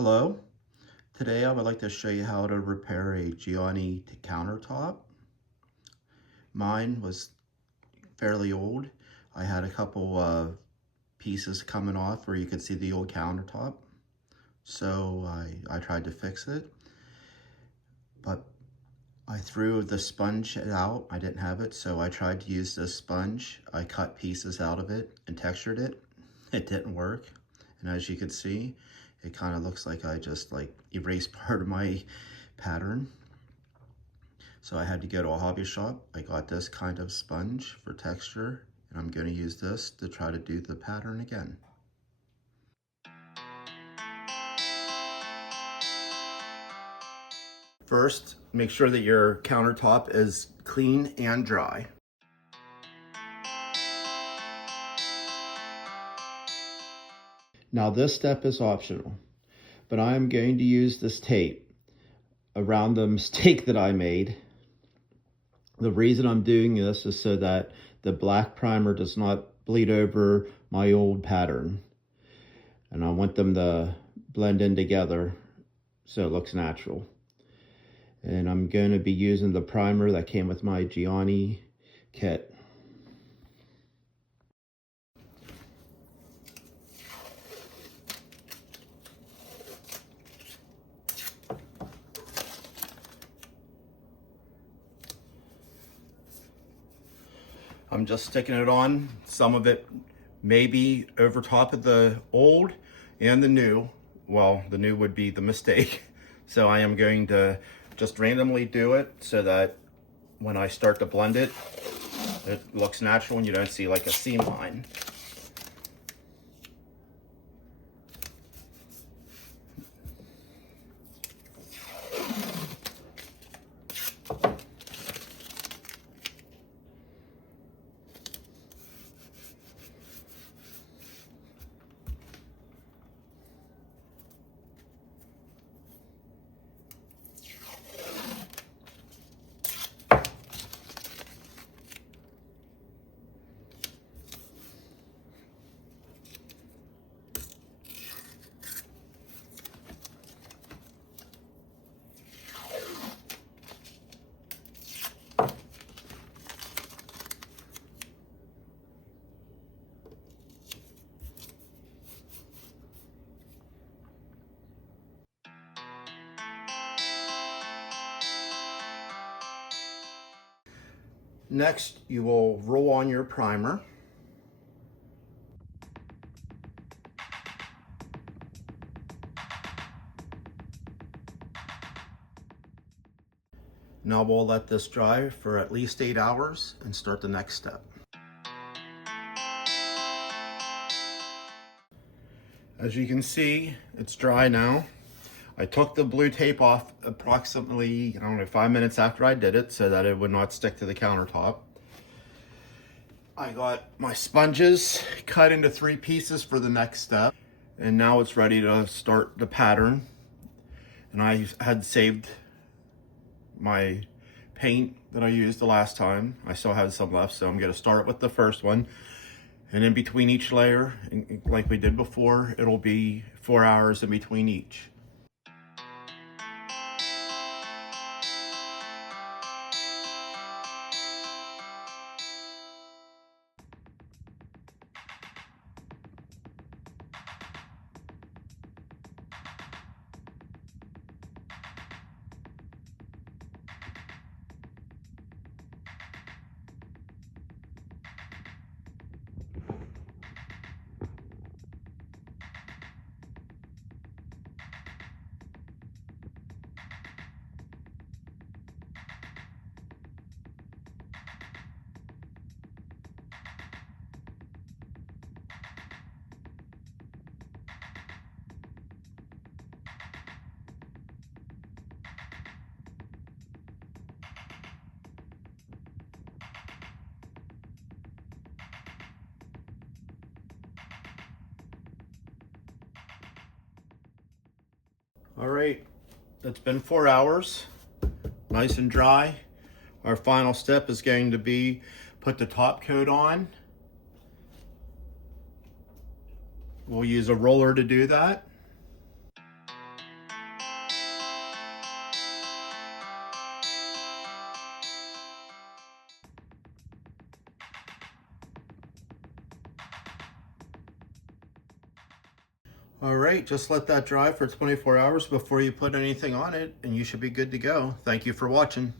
Hello, today I would like to show you how to repair a Giani countertop. Mine was fairly old. I had a couple pieces coming off where you could see the old countertop. So I tried to fix it, but I threw the sponge out. I didn't have it, so I tried to use this sponge. I cut pieces out of it and textured it. It didn't work. And as you can see, it kind of looks like I just erased part of my pattern. So I had to go to a hobby shop. I got this kind of sponge for texture, and I'm going to use this to try to do the pattern again. First, make sure that your countertop is clean and dry. Now this step is optional, but I'm going to use this tape around the mistake that I made. The reason I'm doing this is so that the black primer does not bleed over my old pattern. And I want them to blend in together so it looks natural. And I'm going to be using the primer that came with my Giani kit. I'm just sticking it on. Some of it may be over top of the old and the new. Well, the new would be the mistake. So I am going to just randomly do it so that when I start to blend it, it looks natural and you don't see like a seam line. Next, you will roll on your primer. Now we'll let this dry for at least 8 hours and start the next step. As you can see, it's dry now. I took the blue tape off approximately, 5 minutes after I did it so that it would not stick to the countertop. I got my sponges cut into 3 pieces for the next step. And now it's ready to start the pattern. And I had saved my paint that I used the last time. I still had some left, so I'm gonna start with the first one. And in between each layer, like we did before, it'll be 4 hours in between each. All right, it's been 4 hours, nice and dry. Our final step is going to be put the top coat on. We'll use a roller to do that. All right, just let that dry for 24 hours before you put anything on it, and you should be good to go. Thank you for watching.